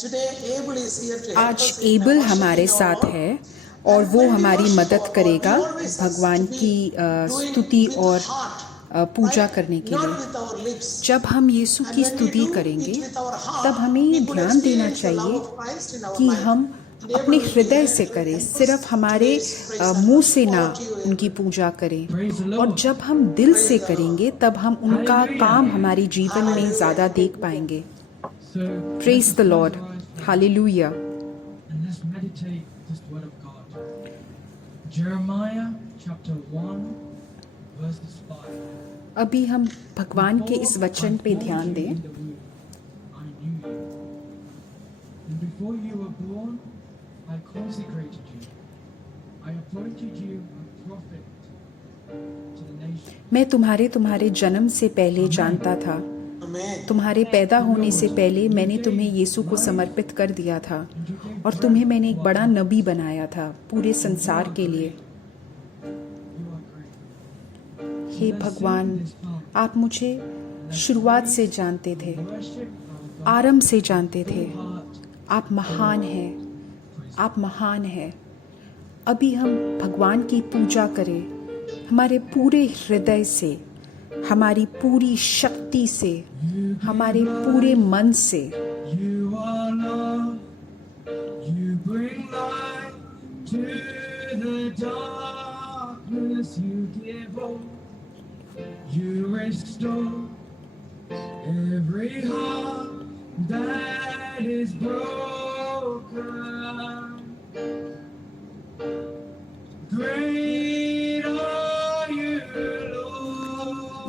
आज एबल हमारे साथ है और वो हमारी मदद करेगा भगवान की स्तुति और पूजा करने के लिए। जब हम यीशु की स्तुति करेंगे तब हमें ये ध्यान देना चाहिए कि हम अपने हृदय से करें, सिर्फ हमारे मुंह से ना उनकी पूजा करें। और जब हम दिल से करेंगे तब हम उनका काम हमारे जीवन में ज़्यादा देख पाएंगे। Praise the Lord, hallelujah. अभी हम भगवान के इस वचन पे ध्यान दें। I consecrated you. I appointed you a prophet to the nation. मैं तुम्हारे जन्म से पहले जानता था, तुम्हारे पैदा होने से पहले मैंने तुम्हें यीशु को समर्पित कर दिया था और तुम्हें मैंने एक बड़ा नबी बनाया था पूरे संसार के लिए। हे भगवान, आप मुझे शुरुआत से जानते थे, आरंभ से जानते थे। आप महान हैं, आप महान हैं। अभी हम भगवान की पूजा करें हमारे पूरे हृदय से, हमारी पूरी शक्ति से, हमारे पूरे मन से।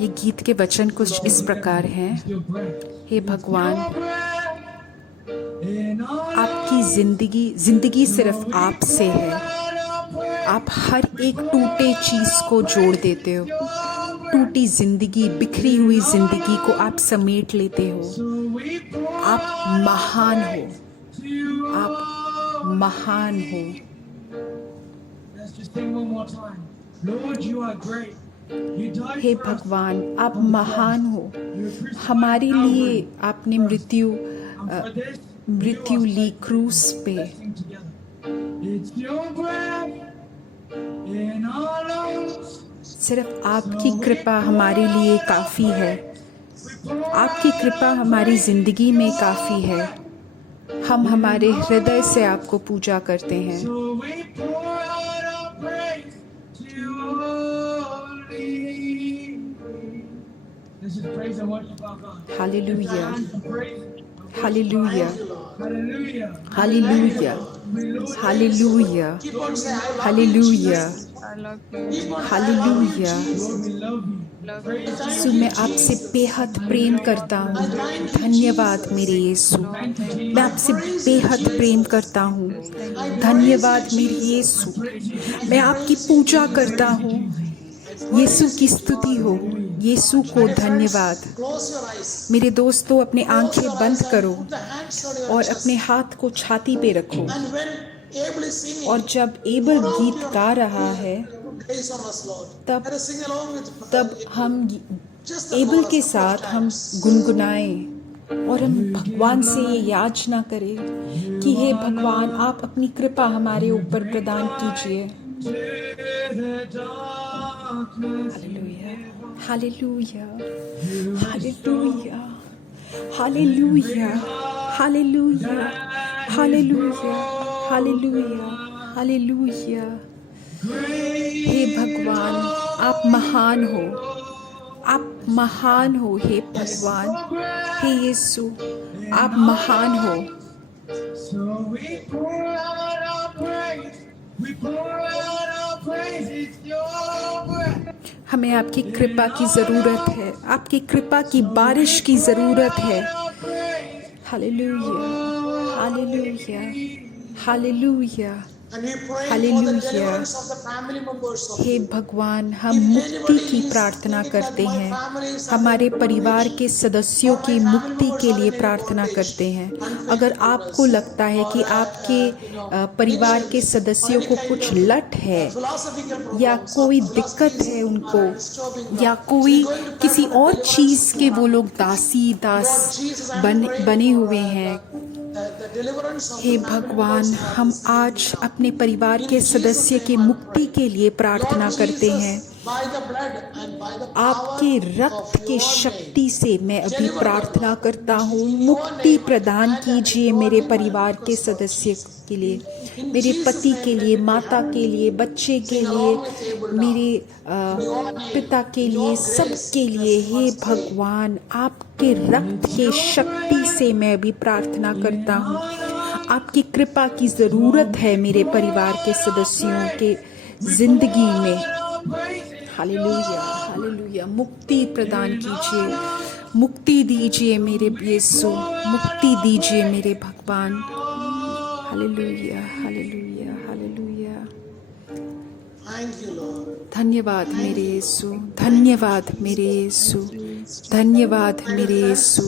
ये गीत के वचन कुछ इस प्रकार हैं। हे भगवान, आपकी जिंदगी सिर्फ आपसे है। आप हर एक टूटे चीज को जोड़ देते हो। टूटी जिंदगी, बिखरी हुई जिंदगी को आप समेट लेते हो। आप महान हो, आप महान हो। हे भगवान, आप महान हो। हमारे लिए आपने मृत्यु ली क्रूस पे। सिर्फ आपकी कृपा हमारे लिए काफ़ी है। आपकी कृपा हमारी ज़िंदगी में काफ़ी है। हम हमारे हृदय से आपको पूजा करते हैं। Hallelujah, hallelujah, hallelujah, hallelujah, hallelujah, hallelujah. Yeshu, मैं आपसे बेहद प्रेम करता हूँ। धन्यवाद मेरे यीशु, मैं आपसे बेहद प्रेम करता हूँ। धन्यवाद मेरे यीशु, मैं आपकी पूजा करता हूँ। यीशु की स्तुति हो, यीशु को धन्यवाद। मेरे दोस्तों, अपने आंखें बंद करो और अपने हाथ को छाती पे रखो। और जब एबल गीत गा रहा है तब हम एबल के साथ हम गुनगुनाएं और हम भगवान से ये याचना करें कि हे भगवान, आप अपनी कृपा हमारे ऊपर प्रदान कीजिए। Hallelujah, hallelujah, hallelujah, hallelujah, hallelujah, hallelujah, hallelujah. हे भगवान, आप महान हो, आप महान हो। हे भगवान, हे यीशु, आप महान हो। हमें आपकी कृपा की ज़रूरत है, आपकी कृपा की बारिश की ज़रूरत है। Hallelujah, hallelujah, hallelujah, hallelujah. हे भगवान, हम मुक्ति की प्रार्थना करते हैं। हमारे परिवार के सदस्यों की मुक्ति के लिए प्रार्थना करते हैं। अगर आपको लगता है कि आपके परिवार के सदस्यों को कुछ लट है या कोई दिक्कत है उनको, या कोई किसी और चीज़ के वो लोग दास बने हुए हैं, हे भगवान, हम आज अपने परिवार के सदस्य की मुक्ति के लिए प्रार्थना करते हैं। आपके रक्त की शक्ति से मैं अभी प्रार्थना करता हूँ, मुक्ति प्रदान कीजिए मेरे परिवार के सदस्य के लिए, मेरे पति के लिए, माता के लिए, बच्चे के लिए, मेरे पिता के लिए, सबके लिए। हे भगवान, आपके रक्त की शक्ति से मैं अभी प्रार्थना करता हूँ। आपकी कृपा की ज़रूरत है मेरे परिवार के सदस्यों के जिंदगी में। Hallelujah, hallelujah. मुक्ति प्रदान कीजिए, मुक्ति दीजिए मेरे यीशु, मुक्ति दीजिए मेरे भगवान। Hallelujah, hallelujah, hallelujah. धन्यवाद मेरे यीशु, धन्यवाद मेरे यीशु, धन्यवाद मेरे यीशु।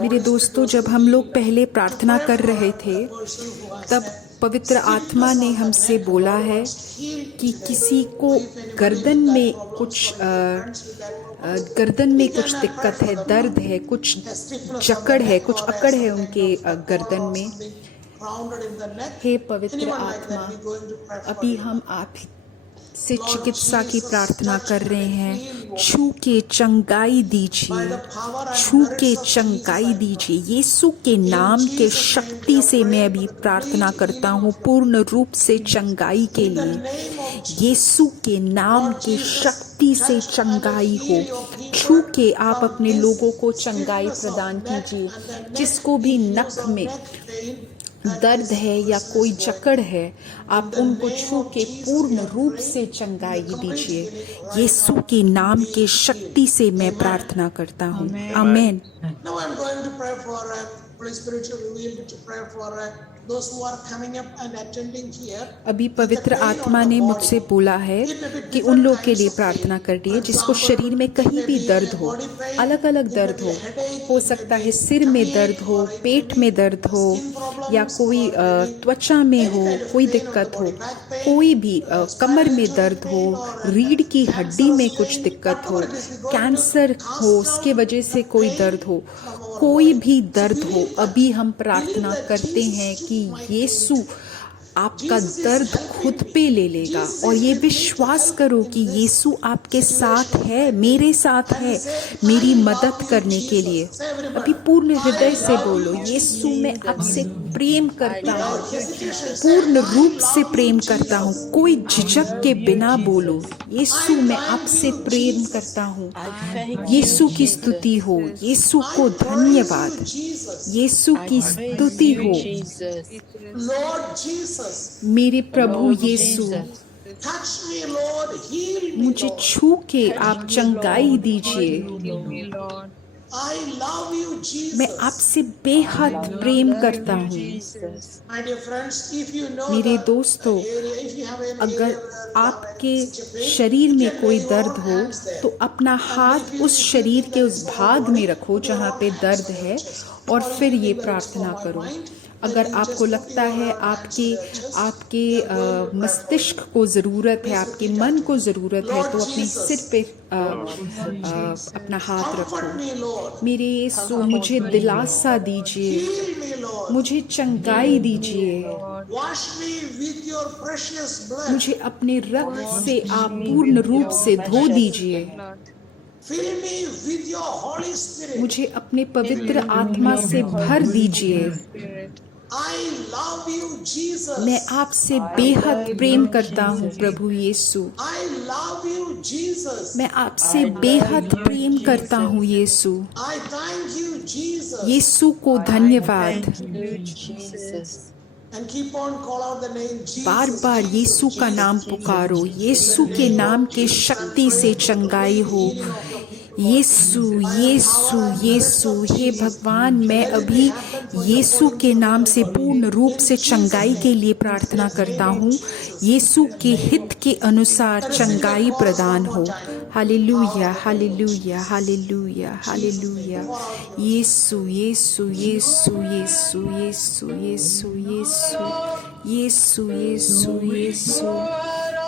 मेरे दोस्तों, जब हम लोग पहले प्रार्थना कर रहे थे तब पवित्र आत्मा ने हमसे बोला है कि किसी को गर्दन में कुछ दिक्कत है, दर्द है, कुछ जकड़ है, कुछ अकड़ है उनके गर्दन में। हे पवित्र आत्मा, अभी हम आप से चिकित्सा की प्रार्थना कर रहे हैं। छू के चंगाई दीजिए, छू के चंगाई दीजिए। यीशु के नाम के शक्ति से मैं अभी प्रार्थना करता हूँ पूर्ण रूप से चंगाई के लिए। यीशु के नाम के शक्ति से चंगाई हो। छू के आप अपने लोगों को चंगाई प्रदान कीजिए। जिसको भी नख में दर्द है या कोई जकड़ है, आप उनको छू के पूर्ण रूप से चंगाई दीजिए। यीशु के नाम के शक्ति से मैं प्रार्थना करता हूँ। आमीन। अभी पवित्र आत्मा ने मुझसे बोला है कि उन लोग के लिए प्रार्थना करनी है जिसको शरीर में कहीं भी दर्द हो, अलग अलग दर्द हो सकता है सिर में दर्द हो, पेट में दर्द हो, या कोई त्वचा में हो कोई दिक्कत हो, कोई भी कमर में दर्द हो, रीढ़ की हड्डी में कुछ दिक्कत हो, कैंसर हो उसके वजह से कोई दर्द हो, कोई भी दर्द हो, अभी हम प्रार्थना करते हैं कि यीशु आपका दर्द खुद पे ले लेगा। और ये विश्वास करो कि यीशु आपके साथ है, मेरे साथ है, मेरी मदद करने के लिए। अभी पूर्ण हृदय से बोलो, यीशु मैं आपसे प्रेम करता हूँ, पूर्ण रूप से प्रेम करता हूँ। कोई झिझक के बिना बोलो, यीशु मैं आपसे प्रेम करता हूँ। यीशु की स्तुति हो, यीशु को धन्यवाद, यीशु की स्तुति हो। मेरे प्रभु यीशु, मुझे छू के आप चंगाई दीजिए। मैं आपसे बेहद प्रेम करता हूँ। मेरे दोस्तों, अगर आपके शरीर में कोई दर्द हो तो अपना हाथ उस शरीर के उस भाग में रखो जहाँ पे दर्द है और फिर ये प्रार्थना करो। अगर आपको लगता है आपके मस्तिष्क को ज़रूरत है, आपके मन को ज़रूरत है, तो अपने सिर पे अपना हाथ रखो। मेरे यीशु, मुझे दिलासा दीजिए, मुझे चंगाई दीजिए, मुझे अपने रक्त से आप पूर्ण रूप से धो दीजिए। मुझे अपने पवित्र आत्मा से भर दीजिए। मैं आपसे बेहद प्रेम करता हूँ प्रभु यीशु। मैं आपसे बेहद प्रेम करता हूँ यीशु। यीशु को धन्यवाद। बार बार यीशु का नाम पुकारो। यीशु के नाम के शक्ति से चंगाई हो। यीशु, यीशु, यीशु। हे भगवान, मैं अभी यीशु के नाम से पूर्ण रूप से चंगाई के लिए प्रार्थना करता हूँ। यीशु के हित के अनुसार चंगाई प्रदान हो। Hallelujah, hallelujah, hallelujah, hallelujah. Yeshu, Yeshu, Yeshu, Yeshu, Yeshu, Yeshu, Yeshu, Yeshu, Yeshu, Yeshu,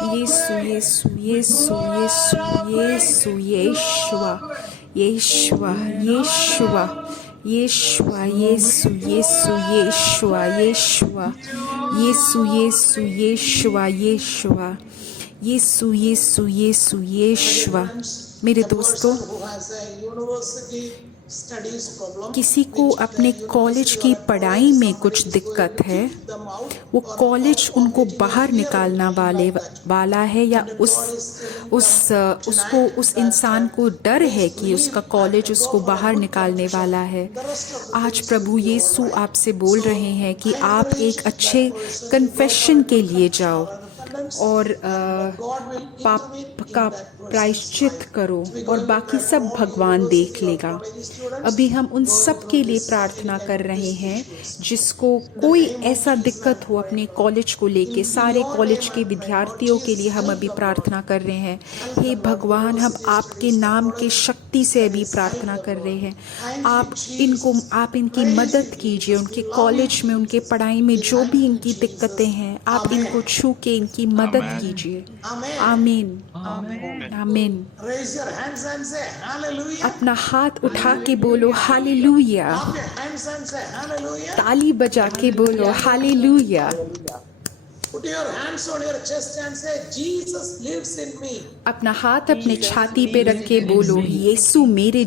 Yeshu, Yeshu, Yeshu, Yeshu, Yeshu, Yeshua, Yeshua, Yeshua, Yeshua, Yesu, Yesu, Yeshua, Yeshua, Yesu, Yesu, Yeshua, Yeshua, Yesu, Yesu, Yesu, Yeshua। मेरे दोस्तों, किसी को अपने कॉलेज की पढ़ाई में कुछ दिक्कत है, वो कॉलेज उनको बाहर निकालना वाला है, या उस इंसान को डर है कि उसका कॉलेज उसको बाहर निकालने वाला है। आज प्रभु यीशु आपसे बोल रहे हैं कि आप एक अच्छे कन्फेशन के लिए जाओ और पाप का प्रायश्चित करो, और बाकी सब भगवान देख लेगा। अभी हम उन सब के लिए प्रार्थना कर रहे हैं जिसको कोई ऐसा दिक्कत हो अपने कॉलेज को लेके। सारे कॉलेज के विद्यार्थियों के लिए हम अभी प्रार्थना कर रहे हैं। हे भगवान, हम आपके नाम के शक्ति से अभी प्रार्थना कर रहे हैं। आप इनकी मदद कीजिए, उनके कॉलेज में, उनके पढ़ाई में जो भी इनकी दिक्कतें हैं, आप इनको छू के इनकी मदद कीजिए। आमीन, आमीन। अपना हाथ उठा के बोलो हालेलुया, ताली बजा के बोलो हालेलुया। अपना हाथ अपने छाती पे रख के बोलो, यीशु मेरे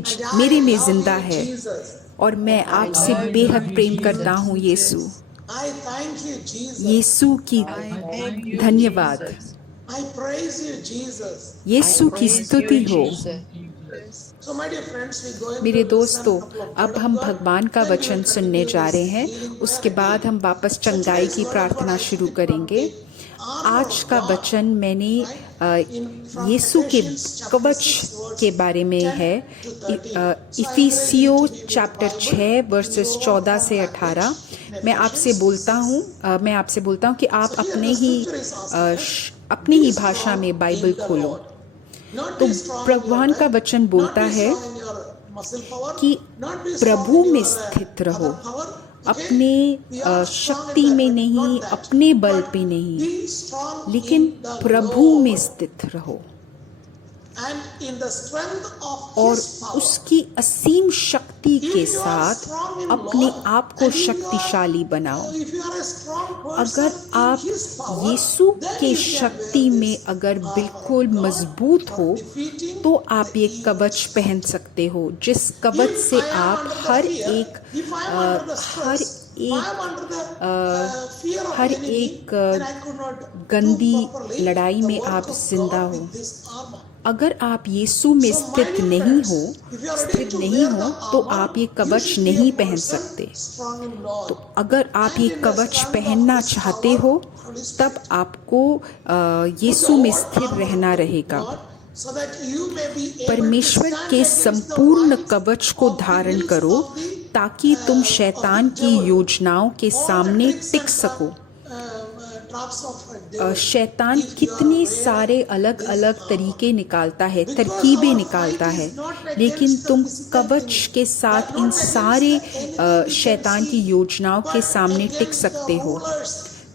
में जिंदा है और मैं आपसे बेहद प्रेम करता हूँ। यीशु की धन्यवाद, यीशु की स्तुति हो। मेरे दोस्तों, अब हम भगवान का वचन सुनने जा रहे हैं। उसके बाद हम वापस चंगाई की प्रार्थना शुरू करेंगे। आज का वचन मैंने यीशु के कवच के बारे में है। इफिसियो चैप्टर 6 वर्सेस 14 से 18। मैं आपसे बोलता हूँ कि आप अपनी ही भाषा में बाइबल खोलो। तो भगवान का वचन बोलता है कि प्रभु में स्थित रहो, अपने शक्ति में नहीं, अपने बल पे नहीं, लेकिन प्रभु में स्थित रहो और उसकी असीम शक्ति के साथ अपने आप को शक्तिशाली बनाओ। अगर आप यीशु के शक्ति में अगर बिल्कुल मजबूत हो तो आप ये कवच पहन सकते हो, जिस कवच से आप हर एक गंदी लड़ाई में आप जिंदा हो। अगर आप यीशु में स्थित नहीं हो तो आप ये कवच नहीं पहन सकते। तो अगर आप ये कवच पहनना चाहते हो तब आपको यीशु में स्थिर रहना रहेगा। परमेश्वर के संपूर्ण कवच को धारण करो ताकि तुम शैतान की योजनाओं के सामने टिक सको। शैतान कितने सारे अलग अलग तरीके निकालता है, तरकीबें निकालता है, लेकिन तुम कवच के साथ इन सारे शैतान की योजनाओं के सामने टिक सकते हो,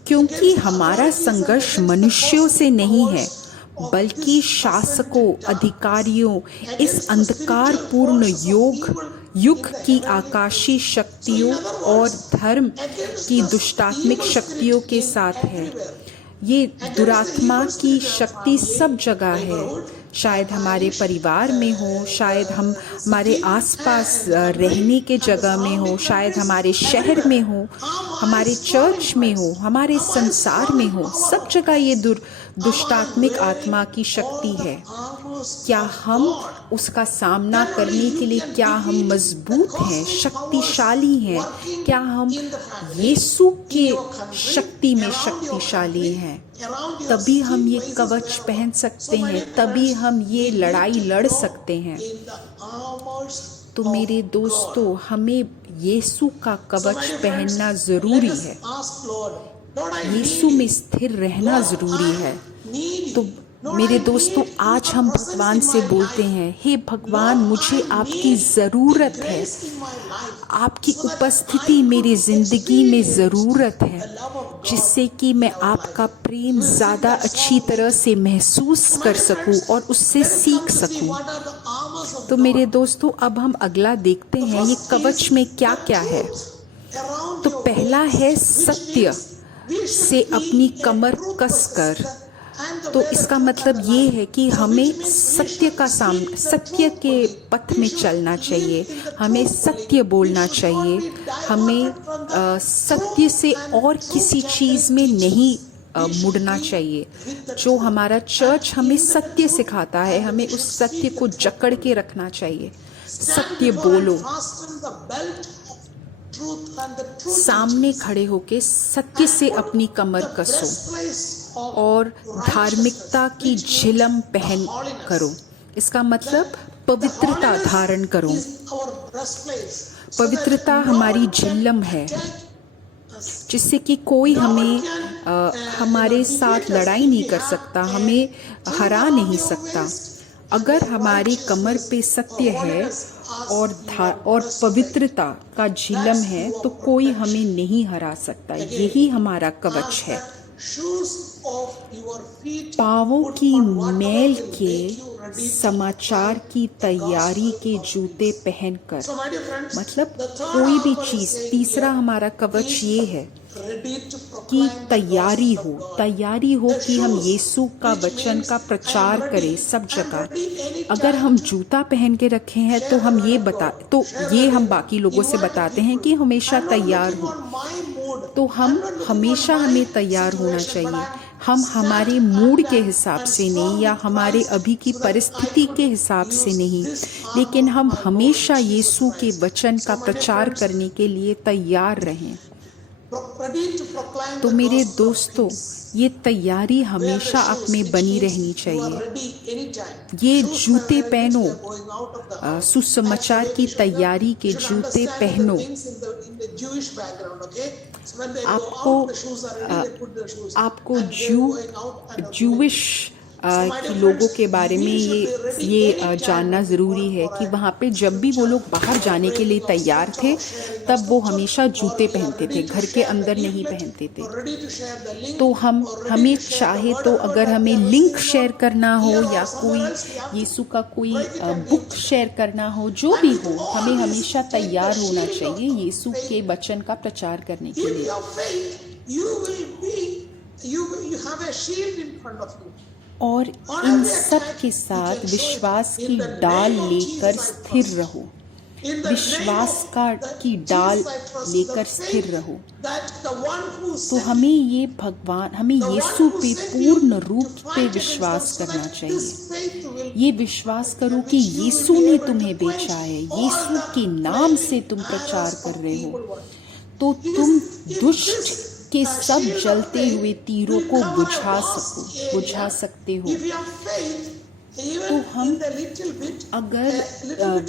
क्योंकि हमारा संघर्ष मनुष्यों से नहीं है बल्कि शासकों, अधिकारियों, इस अंधकारपूर्ण युग की आकाशीय शक्तियों और धर्म की दुष्टात्मिक शक्तियों के साथ है। ये दुरात्मा की शक्ति सब जगह है, शायद हमारे परिवार में हो, शायद हमारे आसपास रहने के जगह में हो, शायद हमारे शहर में हो, हमारे चर्च में हो, हमारे संसार में हो। सब जगह ये दुष्टात्मिक आत्मा की शक्ति है। क्या हम उसका सामना करने के लिए क्या हम मजबूत हैं, शक्तिशाली हैं? क्या हम यीशु के शक्ति में शक्तिशाली हैं? तभी हम ये कवच पहन सकते हैं, तभी हम ये लड़ाई लड़ सकते हैं। तो मेरे दोस्तों, हमें यीशु का कवच पहनना जरूरी है, यीशु में स्थिर रहना जरूरी है। तो मेरे दोस्तों, आज हम भगवान से बोलते हैं, हे भगवान, मुझे आपकी ज़रूरत है, आपकी उपस्थिति मेरी ज़िंदगी में ज़रूरत है, जिससे कि मैं आपका प्रेम ज़्यादा अच्छी तरह से महसूस कर सकूं और उससे सीख सकूं। तो मेरे दोस्तों, अब हम अगला देखते हैं ये कवच में क्या क्या है। तो पहला है सत्य से अपनी कमर कसकर। तो इसका मतलब ये है कि हमें सत्य के पथ में चलना चाहिए, हमें सत्य बोलना चाहिए, हमें सत्य से और किसी चीज़ में नहीं मुड़ना चाहिए। जो हमारा चर्च हमें सत्य सिखाता है, हमें उस सत्य को जकड़ के रखना चाहिए। सत्य बोलो, सामने खड़े होके सत्य से अपनी कमर कसो और धार्मिकता की झिलम पहन करो। इसका मतलब पवित्रता धारण करो। पवित्रता हमारी झिलम है, जिससे कि कोई हमारे साथ लड़ाई नहीं कर सकता, हमें हरा नहीं सकता। अगर हमारी कमर पे सत्य है और पवित्रता का झिलम है, तो कोई हमें नहीं हरा सकता। यही हमारा कवच है। पाँवों की मैल के समाचार की तैयारी के जूते पहनकर, मतलब कोई भी चीज़। तीसरा हमारा कवच ये है कि तैयारी हो कि हम यीशु का वचन का प्रचार करें सब जगह। अगर हम जूता पहन के रखे हैं तो हम बाकी लोगों से बताते हैं कि हमेशा तैयार हो। तो हमें तैयार होना चाहिए। हम हमारे मूड के हिसाब से नहीं या हमारे अभी की परिस्थिति के हिसाब से नहीं, लेकिन हम हमेशा यीशु के वचन का प्रचार करने के लिए तैयार रहें। तो मेरे दोस्तों, ये तैयारी हमेशा आप में बनी रहनी चाहिए। ये जूते पहनो, सुसमाचार की तैयारी के जूते पहनो। आपको जूविश कि लोगों के बारे में ये जानना ज़रूरी है कि वहाँ पे जब भी वो लोग बाहर जाने के लिए तैयार थे, तब वो हमेशा जूते पहनते थे, घर के अंदर नहीं पहनते थे। तो हमें चाहे तो अगर हमें लिंक शेयर करना हो या कोई यीशु का कोई बुक शेयर करना हो, जो भी हो, हमें हमेशा तैयार होना चाहिए यीशु के वचन का प्रचार करने के लिए। और इन सब के साथ विश्वास की डाल लेकर स्थिर रहो। की डाल लेकर स्थिर रहो। तो हमें यीशु पे पूर्ण रूप पे विश्वास करना चाहिए। ये विश्वास करो कि यीशु ने तुम्हें बेचा है, यीशु के नाम से तुम प्रचार कर रहे हो, तो तुम दुष्ट के सब जलते हुए तीरों को बुझा सकते हो। तो हम अगर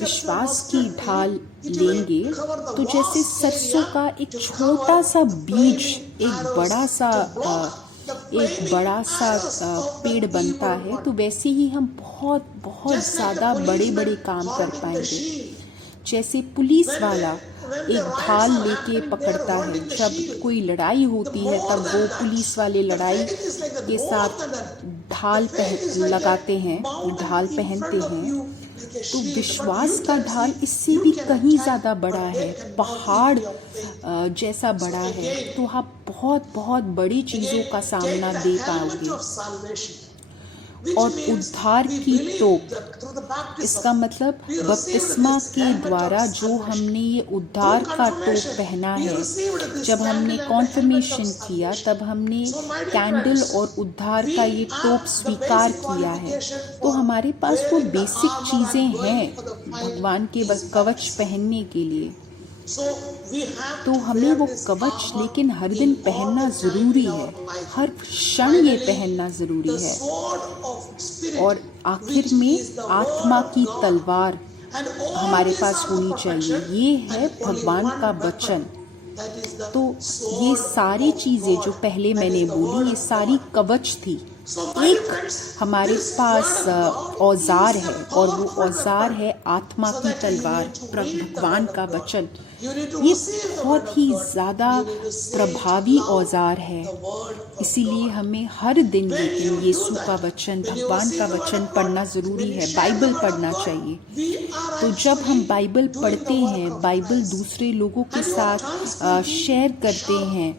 विश्वास की ढाल लेंगे, तो जैसे सरसों का एक छोटा सा बीज एक बड़ा सा पेड़ बनता है, तो वैसे ही हम बहुत बहुत ज़्यादा बड़े बड़े काम कर पाएंगे। जैसे पुलिस वाला एक ढाल लेके पकड़ता है, जब कोई लड़ाई होती है तब वो पुलिस वाले लड़ाई के साथ ढाल पहनते हैं। तो विश्वास का ढाल इससे भी कहीं ज़्यादा बड़ा है, पहाड़ जैसा बड़ा है। तो आप बहुत बहुत बड़ी चीज़ों का सामना दे पाओगे। और उद्धार की टोप, इसका मतलब बपतिस्मा के द्वारा जो हमने ये उद्धार का टोप पहना है। जब हमने कॉन्फर्मेशन किया, तब हमने कैंडल और उद्धार का ये टोप स्वीकार किया है। तो हमारे पास वो बेसिक चीज़ें हैं भगवान के कवच पहनने के लिए। तो हमें वो कवच लेकिन हर दिन पहनना ज़रूरी है, हर क्षण ये पहनना ज़रूरी है। और आखिर में आत्मा की तलवार हमारे पास होनी चाहिए, ये है भगवान का वचन। तो ये सारी चीज़ें जो पहले मैंने बोली, ये सारी कवच थी एक हमारे पास औजार है और वो औजार है आत्मा की तलवार, भगवान का वचन। ये बहुत ही ज़्यादा प्रभावी औजार है, इसीलिए हमें हर दिन लेकिन यीशु का वचन, भगवान का वचन पढ़ना ज़रूरी है। बाइबल पढ़ना चाहिए। तो जब हम बाइबल पढ़ते हैं, बाइबल दूसरे लोगों के साथ शेयर करते हैं,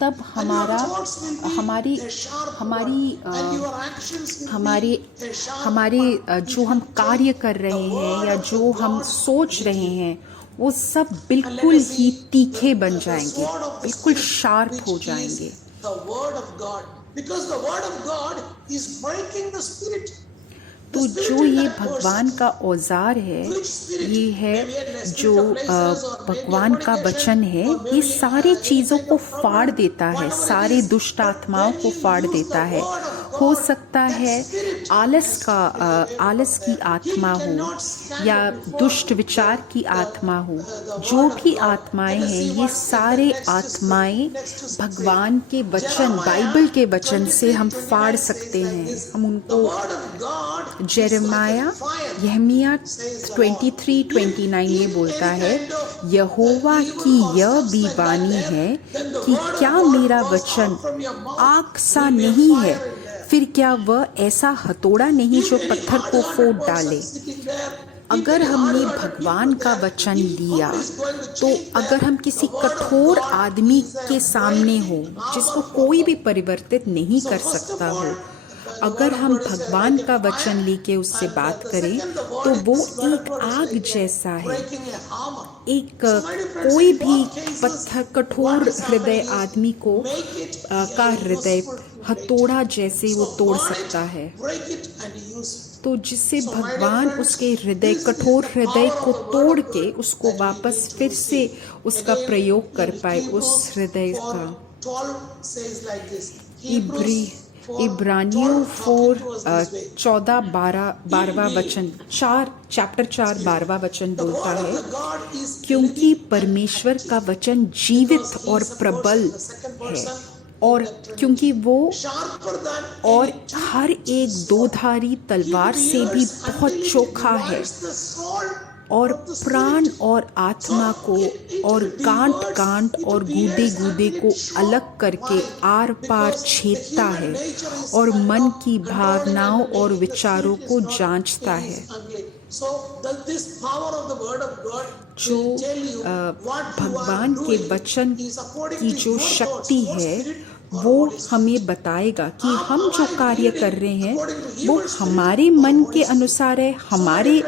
तब हमारे जो हम कार्य कर रहे हैं या जो हम सोच रहे हैं, वो सब बिल्कुल ही तीखे बन जाएंगे, बिल्कुल शार्प हो जाएंगे। तो जो ये भगवान का औजार है, ये है जो भगवान का वचन है, ये सारी चीज़ों को फाड़ देता है, सारे दुष्ट आत्माओं को फाड़ देता है। हो सकता है आलस की आत्मा हो या दुष्ट विचार की आत्मा हो, जो भी आत्माएं हैं, ये सारे आत्माएं भगवान के वचन, बाइबल के वचन से हम फाड़ सकते हैं। हम उनको यहमिया 23:29 ये बोलता है, यहोवा की यह भी वाणी है कि क्या मेरा वचन आग सा नहीं है, फिर क्या वह ऐसा हथौड़ा नहीं जो पत्थर को फोड़ डाले। अगर हमने भगवान का वचन लिया, तो अगर हम किसी कठोर आदमी के सामने हो, जिसको कोई भी परिवर्तित नहीं कर सकता हो, अगर हम भगवान का वचन लेके उससे बात करें, तो वो एक आग जैसा है। एक कोई भी पत्थर, कठोर हृदय आदमी को का हृदय हथौड़ा जैसे वो तोड़ सकता है। तो जिससे भगवान उसके हृदय, कठोर हृदय को तोड़ के उसको वापस फिर से उसका प्रयोग कर पाए, उस हृदय का। इब्रानियों 4:14-12 वचन, चैप्टर 4 12वां वचन बोलता है, क्योंकि परमेश्वर का वचन जीवित और प्रबल है, और क्योंकि वो और हर एक दोधारी तलवार से भी बहुत चोखा है, और प्राण और आत्मा को और गांठ और गूदे को अलग करके आर पार छेदता है और मन की भावनाओं और विचारों को जांचता है। जो भगवान के वचन की जो शक्ति है, वो हमें बताएगा कि हम जो कार्य कर रहे हैं वो हमारे मन के अनुसार है, हमारे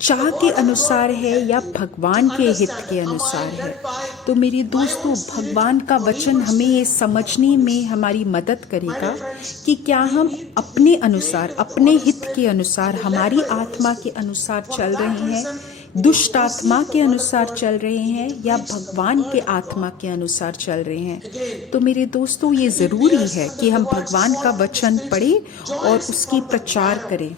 चाह के अनुसार है, या भगवान के हित के अनुसार है। तो मेरे दोस्तों, भगवान का वचन हमें ये समझने में हमारी मदद करेगा कि क्या हम अपने अनुसार, अपने हित के अनुसार, हमारी आत्मा के अनुसार चल रहे हैं, दुष्ट आत्मा के अनुसार चल रहे हैं, या भगवान के आत्मा के अनुसार चल रहे हैं। तो मेरे दोस्तों, ये ज़रूरी है कि हम भगवान का वचन पढ़ें और उसकी प्रचार करें।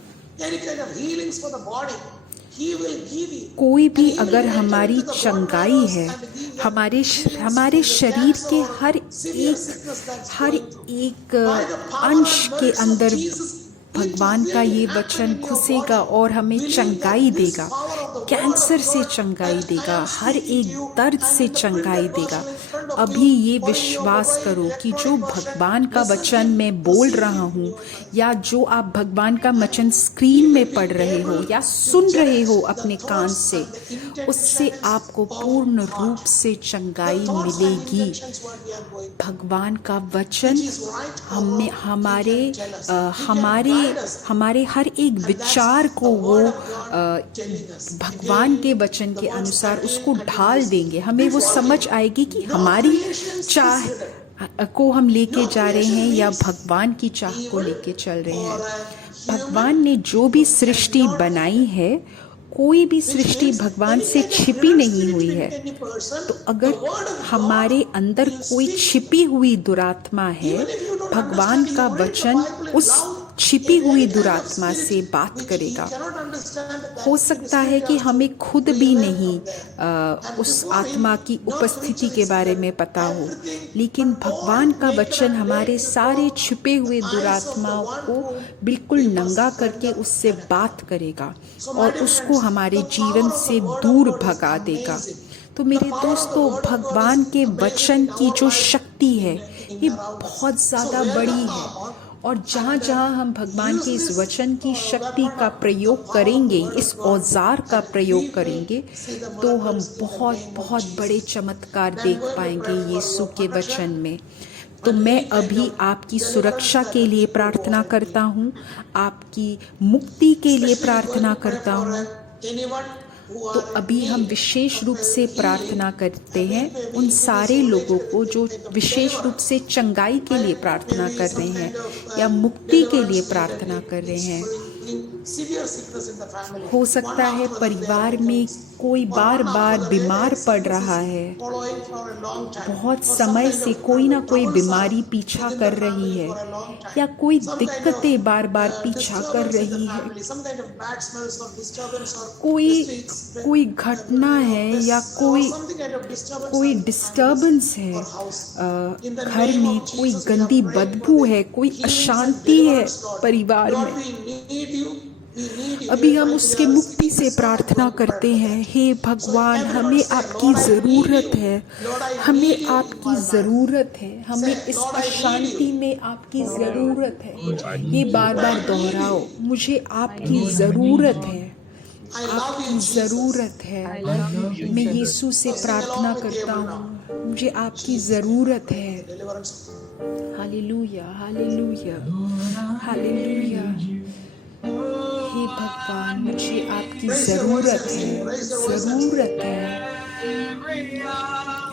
कोई भी अगर हमारी चंगाई है, हमारे शरीर के हर एक अंश के अंदर भगवान का ये वचन घुसेगा और हमें चंगाई देगा, कैंसर से चंगाई देगा, हर एक दर्द से चंगाई देगा। अभी ये विश्वास करो कि जो भगवान का वचन मैं बोल रहा हूँ, या जो आप भगवान का वचन स्क्रीन में पढ़ रहे हो या सुन रहे हो अपने कान से, उससे आपको पूर्ण रूप से चंगाई मिलेगी। भगवान का वचन हमारे हर एक विचार को वो भगवान के वचन के अनुसार उसको ढाल देंगे। हमें वो समझ आएगी कि हमारी चाह को हम लेके जा रहे हैं या भगवान की चाह को लेके चल रहे हैं। भगवान ने जो भी सृष्टि बनाई है, कोई भी सृष्टि भगवान से छिपी नहीं हुई है। तो अगर हमारे अंदर कोई छिपी हुई दुरात्मा है, भगवान का वचन छिपी हुई दुरात्मा से बात करेगा। हो सकता है कि हमें खुद भी नहीं उस आत्मा की उपस्थिति के बारे में पता हो, लेकिन भगवान का वचन हमारे सारे छिपे हुए दुरात्माओं को बिल्कुल नंगा करके उससे बात करेगा और उसको हमारे जीवन से दूर भगा देगा। तो मेरे दोस्तों, भगवान के वचन की जो शक्ति है ये बहुत ज़्यादा बड़ी है, और जहाँ जहाँ हम भगवान के इस वचन की शक्ति का प्रयोग करेंगे, इस औजार का प्रयोग करेंगे, तो हम बहुत बहुत बड़े चमत्कार देख पाएंगे यीशु के वचन में। तो मैं अभी आपकी सुरक्षा के लिए प्रार्थना करता हूँ, आपकी मुक्ति के लिए प्रार्थना करता हूँ। तो अभी हम विशेष रूप से प्रार्थना करते हैं उन सारे लोगों को जो विशेष रूप से चंगाई के लिए प्रार्थना कर रहे हैं या मुक्ति के लिए प्रार्थना कर रहे हैं। हो सकता है परिवार में कोई बार बार बीमार पड़ रहा है, बहुत समय से कोई ना कोई बीमारी पीछा कर रही है, या कोई दिक्कतें बार बार पीछा कर रही है, कोई घटना है या कोई डिस्टर्बेंस है, घर में कोई गंदी बदबू है, कोई अशांति है परिवार में। अभी हम उसके मुक्ति से प्रार्थना करते हैं। हे भगवान, हमें आपकी ज़रूरत है, हमें आपकी ज़रूरत है, हमें इस अशांति में आपकी ज़रूरत है। ये बार बार दोहराओ, मुझे आपकी ज़रूरत है, आपकी ज़रूरत है। मैं यीशु से प्रार्थना करता हूँ, मुझे आपकी ज़रूरत है। Hallelujah, hallelujah, hallelujah. हे भगवान, मुझे आपकी ज़रूरत है, ज़रूरत है।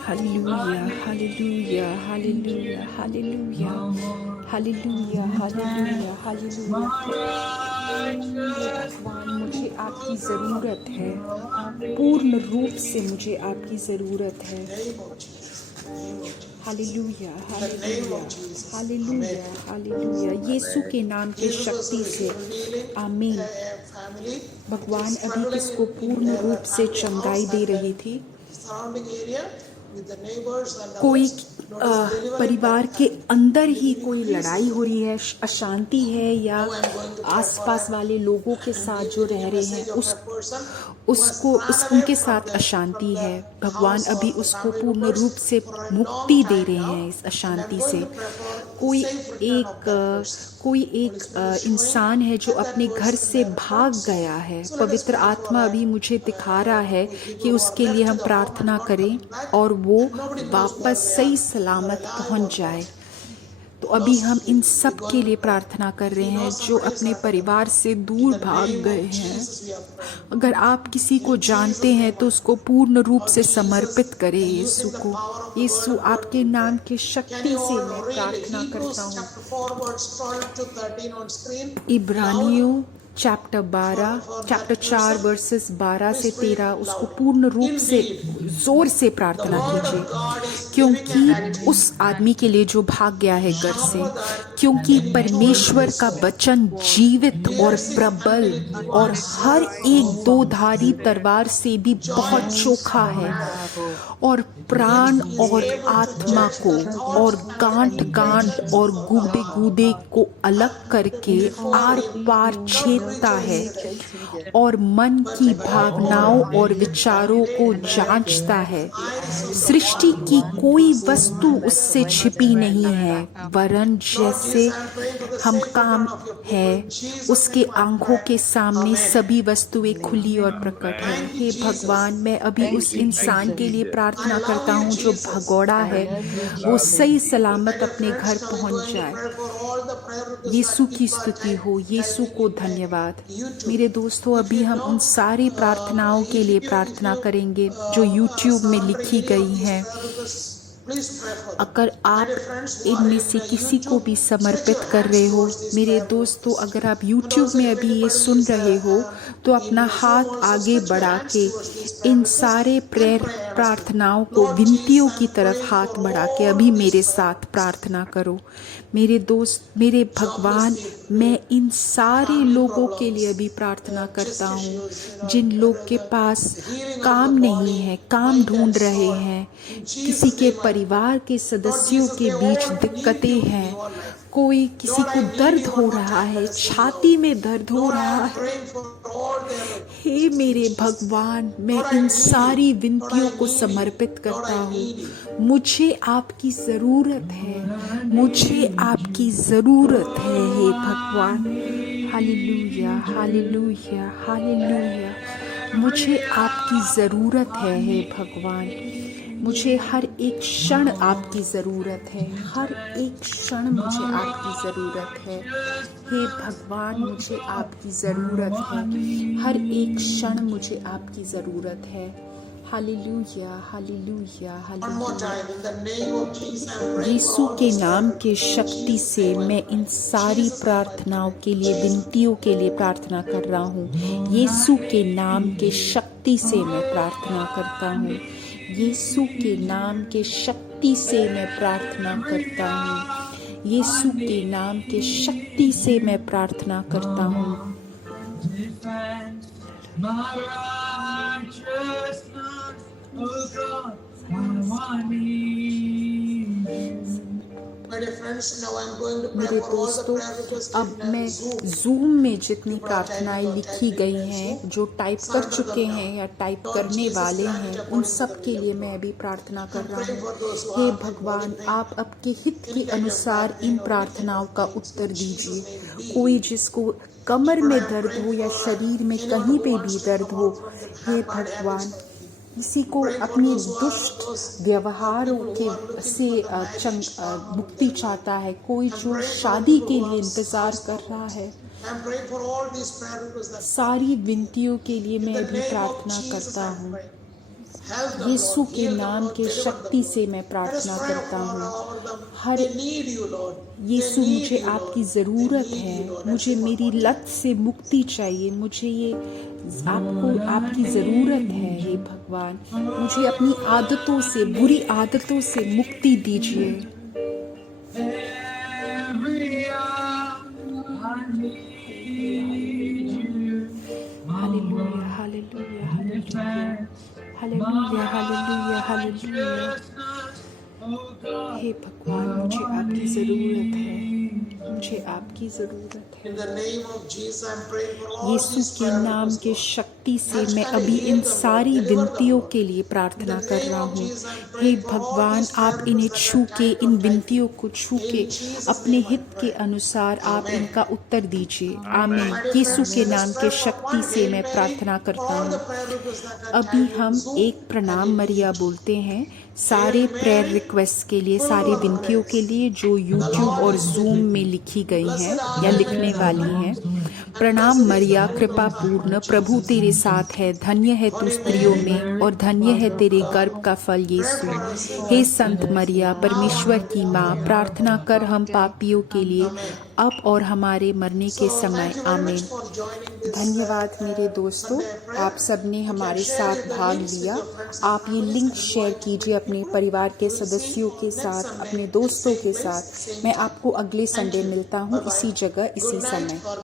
Hallelujah, hallelujah, hallelujah, hallelujah, hallelujah, hallelujah, hallelujah. भगवान, मुझे आपकी ज़रूरत है, पूर्ण रूप से मुझे आपकी ज़रूरत है। Hallelujah, hallelujah, hallelujah, hallelujah. Yeshu के नाम की शक्ति से आमीन। भगवान अभी किसको पूर्ण रूप से चंगाई दे रही थी? कोई परिवार के अंदर ही कोई लड़ाई हो रही है, अशांति है, या आसपास वाले लोगों के साथ जो रह रहे हैं उनके साथ अशांति है। भगवान अभी उसको पूर्ण रूप से मुक्ति दे रहे हैं इस अशांति से। कोई एक इंसान है जो अपने घर से भाग गया है। पवित्र आत्मा अभी मुझे दिखा रहा है कि उसके लिए हम प्रार्थना करें और वो वापस सही सलामत पहुंच जाए। तो अभी हम इन सब के लिए प्रार्थना कर रहे हैं जो अपने परिवार से दूर भाग गए हैं। अगर आप किसी को जानते हैं तो उसको पूर्ण रूप से समर्पित करें यीशु को। यीशु, आपके नाम की शक्ति से मैं प्रार्थना करता हूँ। इब्रानियों चैप्टर 4 वर्सेस 12 से 13 उसको पूर्ण रूप से जोर से प्रार्थना कीजिए, क्योंकि उस आदमी के लिए जो भाग गया है घर से, क्योंकि परमेश्वर का वचन जीवित और प्रबल और हर एक दो धारी तलवार से भी बहुत चोखा है और प्राण और आत्मा को और गांठ और गूदे को अलग करके आर पार छेदता है और मन की भावनाओं और विचारों को जांचता है। सृष्टि की कोई वस्तु उससे छिपी नहीं है, वरन जैसे हम काम है उसके आंखों के सामने सभी वस्तुएं खुली और प्रकट है। हे भगवान, मैं अभी उस इंसान के लिए प्रार्थना करता हूँ जो भगोड़ा है, वो सही सलामत अपने घर पहुँच जाए। यीशु की स्तुति हो, यीशु को धन्यवाद। मेरे दोस्तों, अभी हम उन सारी प्रार्थनाओं के लिए प्रार्थना करेंगे जो YouTube में लिखी गई हैं। अगर आप इनमें से किसी को भी समर्पित कर रहे हो, मेरे दोस्तों, अगर आप YouTube में अभी ये सुन रहे हो तो अपना हाथ आगे बढ़ा के इन सारे प्रेयर प्रार्थनाओं को, विनतियों की तरफ हाथ बढ़ा के अभी मेरे साथ प्रार्थना करो। मेरे दोस्त, मेरे भगवान, मैं इन सारे लोगों के लिए अभी प्रार्थना करता हूँ जिन लोग के पास काम नहीं है, काम ढूंढ रहे हैं, किसी के परिवार के सदस्यों के बीच दिक्कतें हैं, कोई किसी को दर्द हो रहा है, छाती में दर्द हो रहा है। हे मेरे भगवान, मैं इन सारी विनतियों को समर्पित करता हूँ। मुझे आपकी ज़रूरत है, मुझे आपकी ज़रूरत है हे भगवान। Hallelujah, hallelujah, hallelujah. मुझे आपकी ज़रूरत है हे भगवान। मुझे हर एक क्षण आपकी ज़रूरत है, हर एक क्षण मुझे आपकी ज़रूरत है हे भगवान। मुझे आपकी ज़रूरत है, हर एक क्षण मुझे आपकी ज़रूरत है। Hallelujah, hallelujah, hallelujah. यीशु के नाम के शक्ति से मैं इन सारी प्रार्थनाओं के लिए, विनतियों के लिए प्रार्थना कर रहा हूँ। यीशु के नाम के शक्ति से मैं प्रार्थना करता हूँ। यीशु के नाम के शक्ति से मैं प्रार्थना करता हूँ। यीशु के नाम के शक्ति से मैं प्रार्थना करता हूँ। मेरे दोस्तों, अब मैं जूम में जितनी प्रार्थनाएं लिखी गई हैं, जो टाइप कर चुके हैं या टाइप करने वाले हैं, उन सब के लिए मैं अभी प्रार्थना कर रहा हूँ। हे भगवान, आप आपके हित के अनुसार इन प्रार्थनाओं का उत्तर दीजिए। कोई जिसको कमर में दर्द हो या शरीर में कहीं पे भी दर्द हो, हे भगवान, किसी को अपनी दुष्ट व्यवहारों के से मुक्ति चाहता है, कोई जो शादी के लिए इंतज़ार कर रहा है, सारी विनतियों के लिए मैं अभी प्रार्थना करता हूँ। यीशु के नाम के शक्ति से मैं प्रार्थना करता हूँ। हर यीशु, मुझे आपकी ज़रूरत है, मुझे मेरी लत से मुक्ति चाहिए, मुझे ये आपकी ज़रूरत है हे भगवान। मुझे अपनी आदतों से, बुरी आदतों से मुक्ति दीजिए। Hallelujah, hallelujah, hallelujah, hallelujah, hallelujah, hallelujah. हे भगवान, मुझे आपकी ज़रूरत है, मुझे आपकी ज़रूरत है। यीशु के नाम के शक्ति से मैं अभी इन सारी विनतियों के लिए प्रार्थना कर रहा हूँ। हे भगवान, आप इन्हें छू के, इन विनतियों को छू के अपने हित के अनुसार आप इनका उत्तर दीजिए। आमीन। यीशु के नाम के शक्ति से मैं प्रार्थना करता हूँ। अभी हम एक प्रणाम मरिया बोलते हैं सारे प्रेयर रिक्वेस्ट के लिए, सारी विनतियों के लिए जो यूट्यूब और जूम में लिखी गई हैं या लिखने वाली हैं। प्रणाम मरिया, कृपा पूर्ण, प्रभु तेरे साथ है, धन्य है तू स्त्रियों में और धन्य है तेरे गर्भ का फल यीशु। हे संत मरिया, परमेश्वर की माँ, प्रार्थना कर हम पापियों के लिए, अब और हमारे मरने के समय। आमीन। धन्यवाद मेरे दोस्तों, आप सबने हमारे साथ भाग लिया। आप ये लिंक शेयर कीजिए अपने परिवार के सदस्यों के साथ, अपने दोस्तों के साथ। मैं आपको अगले संडे मिलता हूँ, इसी जगह, इसी समय।